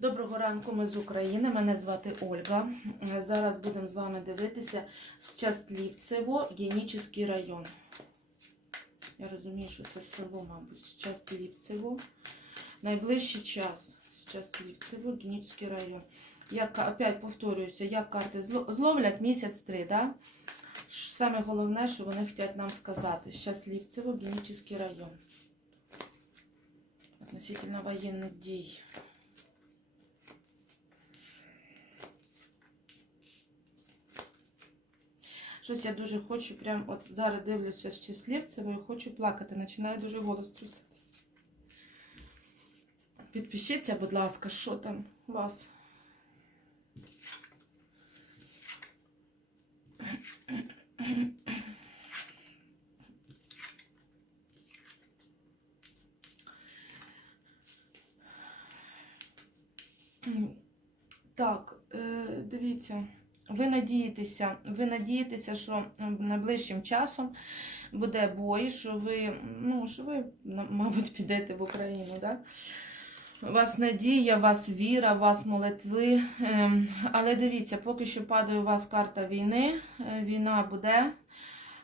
Доброго ранку, ми з України. Мене звати Ольга. Е, Зараз будемо з вами дивитися Щасливцево, Генічний район. Я розумію, що це село, мабуть, Щасливцево. Найближчий час Щасливцево, Генічний район. Як, опять повторююся, як карти зловлять місяць три, да? Саме головне, що вони хочуть нам сказати. Щасливцево, Генічний район. Относительно воєнних дій. Щось я дуже хочу, прям от зараз дивлюся з щасливцево і хочу плакати. Починає дуже голос труситися. Підпишіться, будь ласка, що там у вас. Так, е, дивіться. Ви надієтеся, ви надієтеся, що найближчим часом буде бой, що ви, ну, що ви, мабуть, підете в Україну, так? У вас надія, у вас віра, у вас молитви. Ем, Але дивіться, поки що падає у вас карта війни. Е, Війна буде,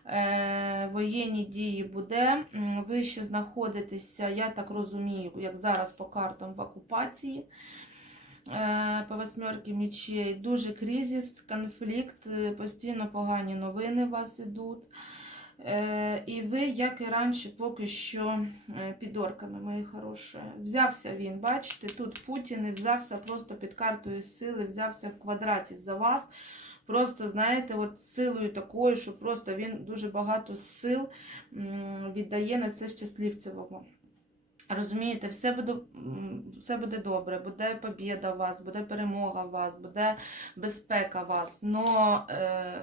е, воєнні дії буде. Ви ще знаходитеся, я так розумію, як зараз по картам в окупації. Е, По восьмерки мечей дуже кризис, конфлікт, е, постійно погані новини у вас ідуть. Е, І ви, як і раніше, поки що під орками, мої хороші. Взявся він, бачите, тут Путін і взявся просто під картою сили, взявся в квадраті за вас. Просто, знаєте, от силою такою, що просто він дуже багато сил віддає на це щасливцевому. Розумієте, все буде, все буде добре, буде побіда у вас, буде перемога у вас, буде безпека у вас. Но е,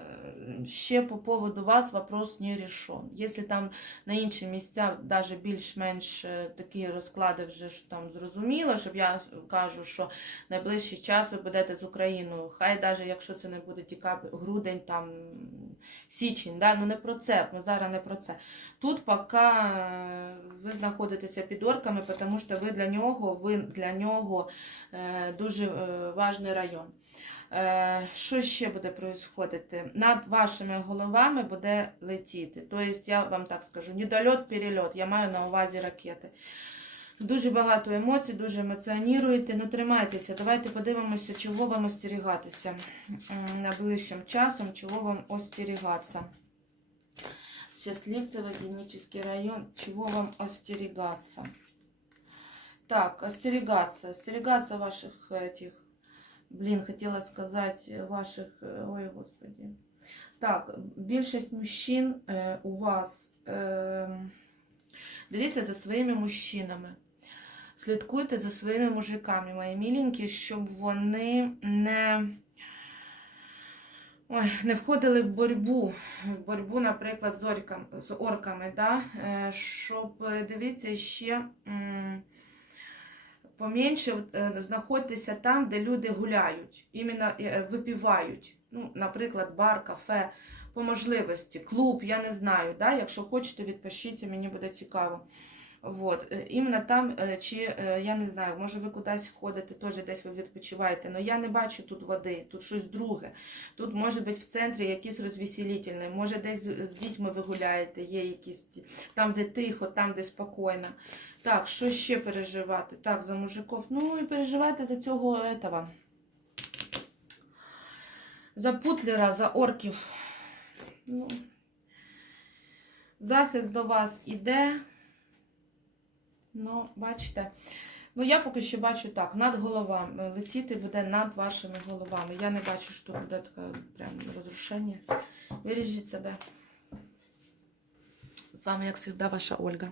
ще по поводу вас вопрос не решен. Якщо там на інші місця навіть більш-менш е, такі розклади вже ж там зрозуміло, щоб я кажу, що найближчий час ви будете з Україною. Хай навіть якщо це не буде декабрь, грудень, там січень, да? ну не про це, ми зараз не про це. Тут поки е, ви знаходитеся під орками, тому що ви для нього, ви для нього е, дуже е, важний район. Е, Що ще буде происходити? Над вашими головами буде летіти. Тобто, я вам так скажу, недольот, перельот, я маю на увазі ракети. Дуже багато емоцій, дуже емоціонуєте. Ну тримайтеся. Давайте подивимося, чого вам остерігатися найближчим часом, чого вам остерігатися. Счастливцево, Генический район. Чего вам остерегаться? Так, остерегаться. Остерегаться ваших этих... Блин, хотела сказать ваших... э, Ой, господи. Так, більшість мужчин е, у вас... Дивіться за своїми мужчинами. Слідкуйте за своїми мужиками, мої міленькі, щоб вони не... Ой, не входили в боротьбу, в боротьбу, наприклад, з, оркам, з орками, да? Е, щоб дивіться ще поменше е, знаходитися там, де люди гуляють, іменно е, випівають. Ну, наприклад, бар, кафе, по можливості, клуб, я не знаю. Да? Якщо хочете, відпишіться, мені буде цікаво. Вот. е, Іменно там, е, чи е, я не знаю, може ви кудись ходите, теж десь ви відпочиваєте, але я не бачу тут води, тут щось друге. Тут може бути в центрі якийсь розвеселительний, може десь з дітьми ви гуляєте, є якісь там, де тихо, там, де спокійно. Так, що ще переживати? Так, за мужиків. Ну і переживайте за цього этого. За путлера, за орків. Ну, захист до вас іде. Ну, бачите. Ну, я поки що бачу так, над головами. Летіти буде над вашими головами. Я не бачу, що буде таке прям розрушення. Виріжіть себе. З вами, як завжди, ваша Ольга.